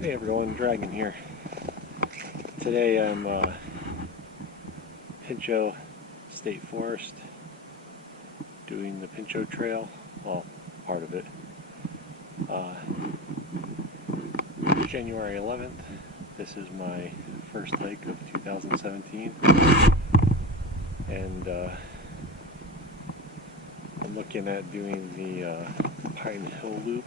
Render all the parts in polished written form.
Hey everyone, Dragon here. Today I'm Pinchot State Forest doing the Pinchot Trail, well, part of it. January 11th. This is my first hike of 2017, and I'm looking at doing the Pine Hill Loop.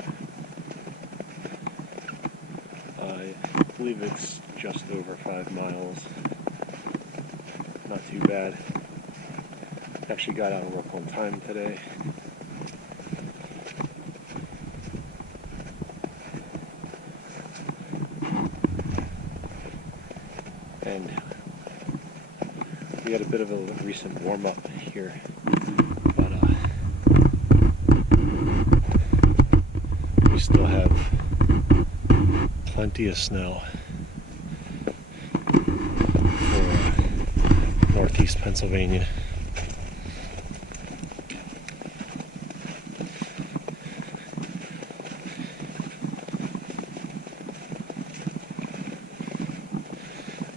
I believe it's just over 5 miles. Not too bad. Actually got out of work on time today. And we had a bit of a recent warm-up here, but we still have plenty of snow for northeast Pennsylvania.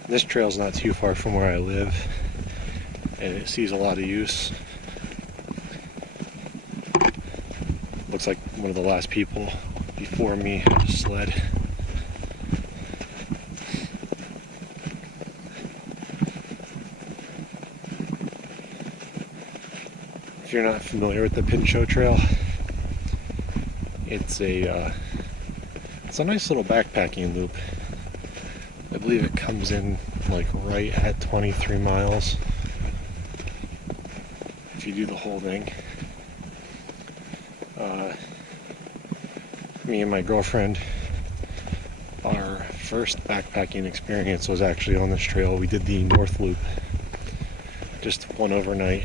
This trail's not too far from where I live, and it sees a lot of use. Looks like one of the last people before me had a sled. If you're not familiar with the Pinchot Trail, it's a nice little backpacking loop. I believe it comes in like right at 23 miles if you do the whole thing. Me and my girlfriend, our first backpacking experience was actually on this trail. We did the North Loop, just one overnight.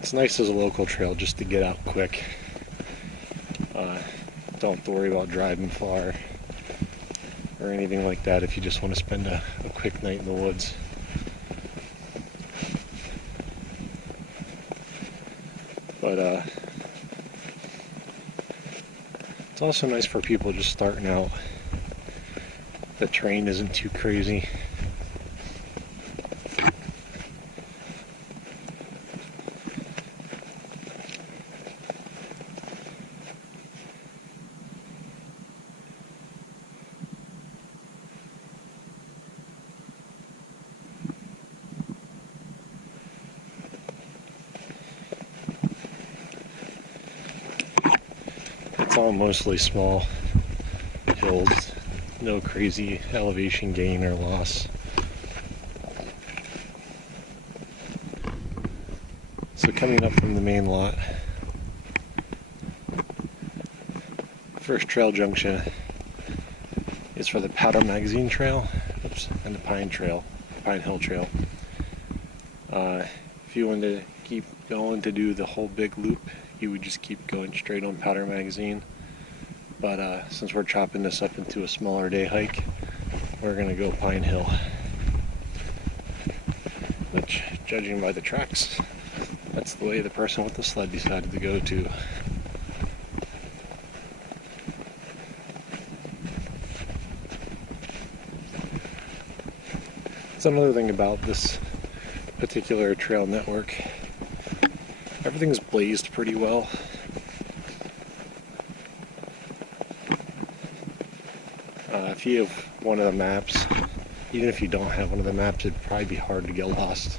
It's nice as a local trail just to get out quick. Don't have to worry about driving far or anything like that if you just want to spend a quick night in the woods. But it's also nice for people just starting out. The terrain isn't too crazy. It's all mostly small hills, no crazy elevation gain or loss. So coming up from the main lot, first trail junction is for the Powder Magazine Trail, and the Pine Hill Trail. If you wanted to keep going to do the whole big loop, you would just keep going straight on Powder Magazine. But since we're chopping this up into a smaller day hike, we're going to go Pine Hill. Which, judging by the tracks, that's the way the person with the sled decided to go to. That's another thing about this particular trail network. Everything's blazed pretty well. If you have one of the maps, even if you don't have one of the maps, it'd probably be hard to get lost.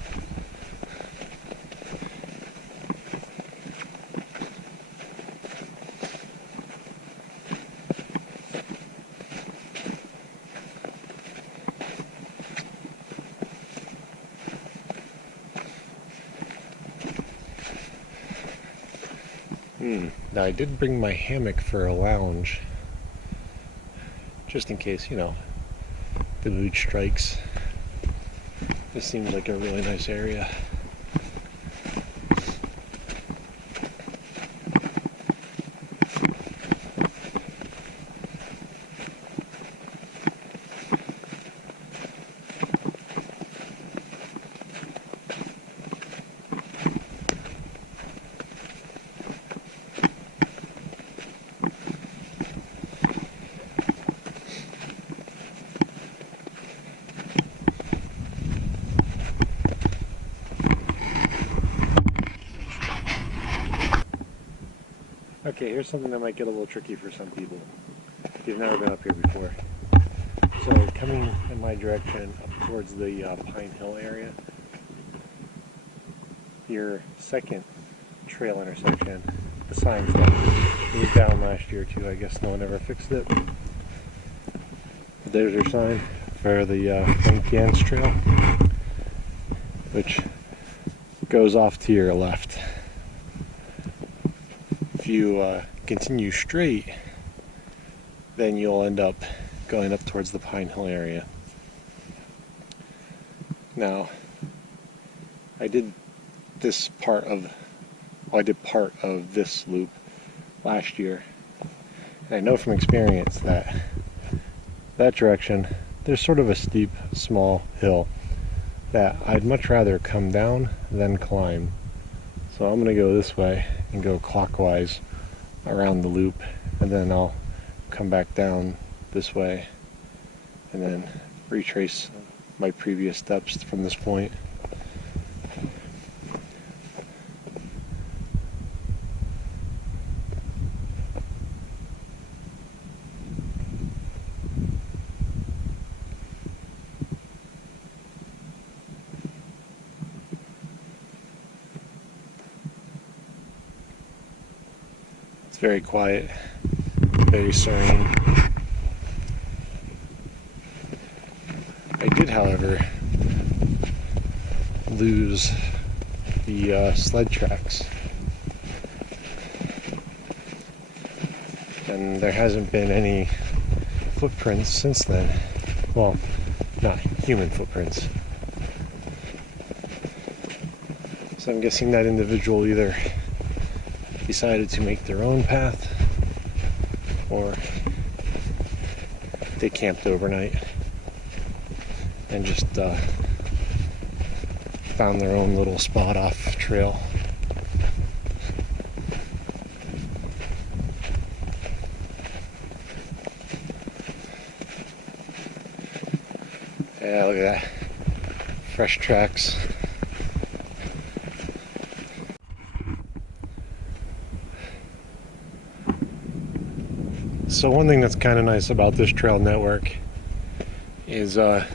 Now I did bring my hammock for a lounge, just in case, the mood strikes. This seems like a really nice area. Okay, here's something that might get a little tricky for some people if you've never been up here before. So coming in my direction up towards the Pine Hill area, your second trail intersection, the sign's down. It was down last year too. I guess no one ever fixed it. But there's your sign for the Frank Gans Trail, which goes off to your left. If you continue straight, then you'll end up going up towards the Pine Hill area. Now, I did part of this loop last year, and I know from experience that direction there's sort of a steep, small hill that I'd much rather come down than climb. So I'm going to go this way and go clockwise around the loop, and then I'll come back down this way and then retrace my previous steps from this point. It's very quiet, very serene. I did, however, lose the sled tracks, and there hasn't been any footprints since then. Well, not human footprints. So I'm guessing that individual either decided to make their own path, or they camped overnight and just found their own little spot off trail. Yeah, look at that. Fresh tracks. So one thing that's kind of nice about this trail network is it's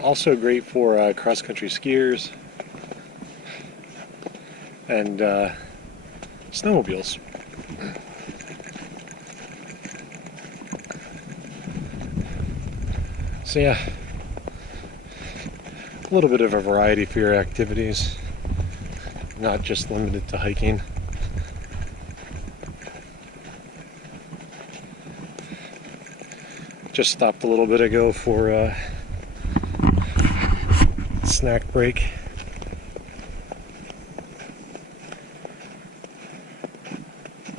also great for cross-country skiers and snowmobiles. So yeah, a little bit of a variety for your activities, not just limited to hiking. Just stopped a little bit ago for a snack break.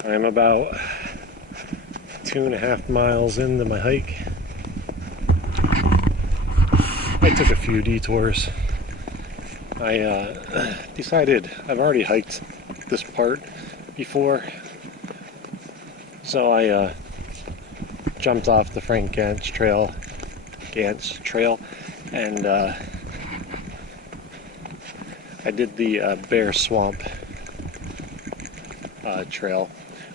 I'm about 2.5 miles into my hike. I took a few detours. I decided I've already hiked this part before, so I jumped off the Frank Gans Trail, and I did the Bear Swamp trail,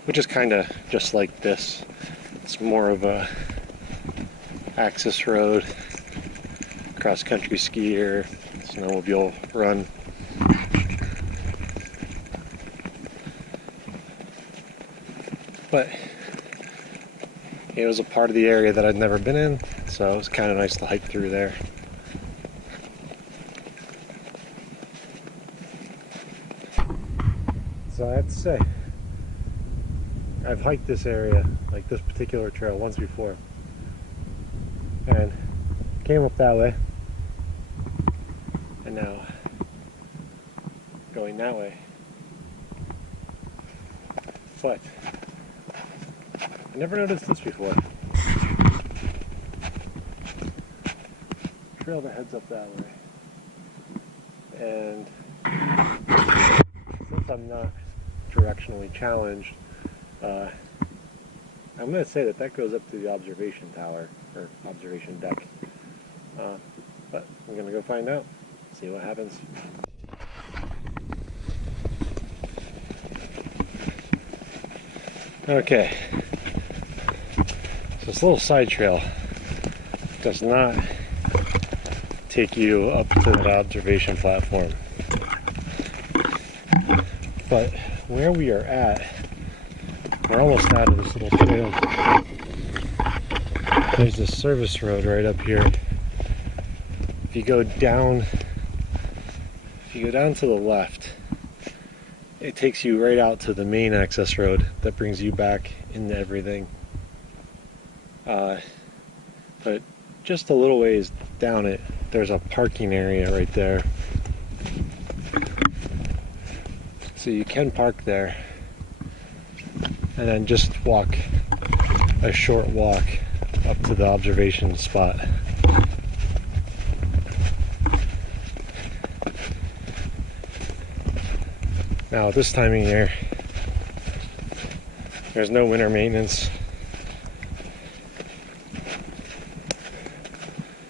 which is kind of just like this. It's more of a access road, cross-country skier, snowmobile run. But it was a part of the area that I'd never been in, so it was kind of nice to hike through there. So I have to say, I've hiked this area, like this particular trail, once before, and came up that way, and now going that way. But I never noticed this before. Trail that heads up that way. And since I'm not directionally challenged, I'm going to say that goes up to the observation tower, or observation deck. But I'm going to go find out, see what happens. Okay, so this little side trail does not take you up to the observation platform, but where we are at, we're almost out of this little trail. There's this service road right up here. If you go down to the left, it takes you right out to the main access road that brings you back into everything. But just a little ways down it, there's a parking area right there. So you can park there and then just walk a short walk up to the observation spot. Now this time of year, there's no winter maintenance,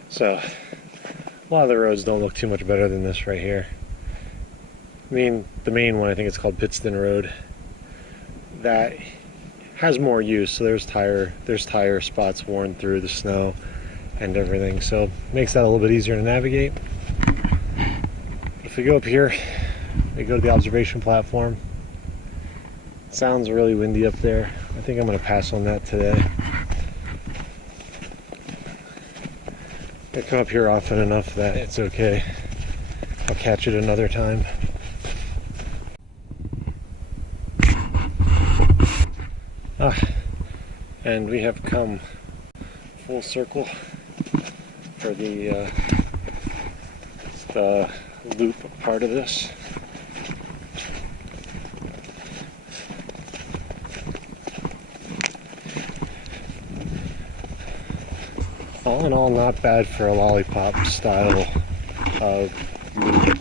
so a lot of the roads don't look too much better than this right here. I mean, the main one, I think it's called Pittston Road, that has more use, so there's tire spots worn through the snow and everything, so it makes that a little bit easier to navigate. If we go up here, we go to the observation platform. It sounds really windy up there. I think I'm going to pass on that today. I come up here often enough that it's okay. I'll catch it another time. And we have come full circle for the loop part of this. All in all, not bad for a lollipop style of loop.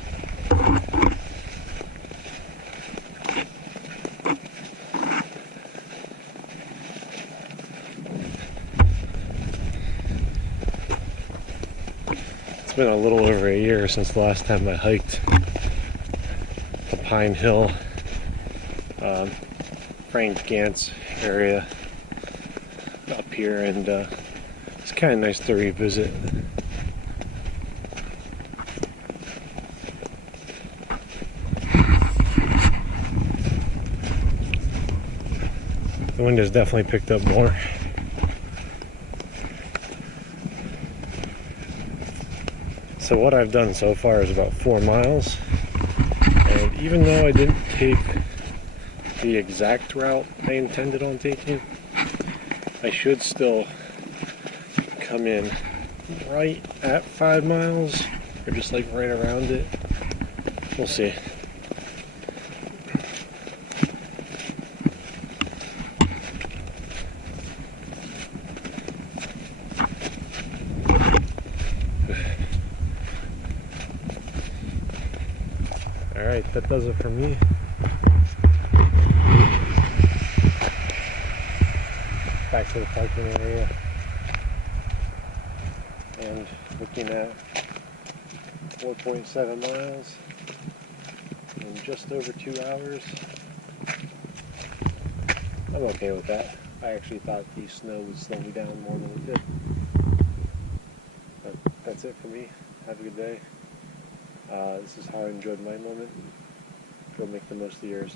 It's been a little over a year since the last time I hiked the Pine Hill, Frank Gant's area up here, and it's kind of nice to revisit. The wind has definitely picked up more. So what I've done so far is about 4 miles, and even though I didn't take the exact route I intended on taking, I should still come in right at 5 miles, or just like right around it. We'll see. Alright, that does it for me. Back to the parking area. And looking at 4.7 miles in just over 2 hours. I'm okay with that. I actually thought the snow would slow me down more than it did. But that's it for me. Have a good day. This is how I enjoyed my moment. Go make the most of yours.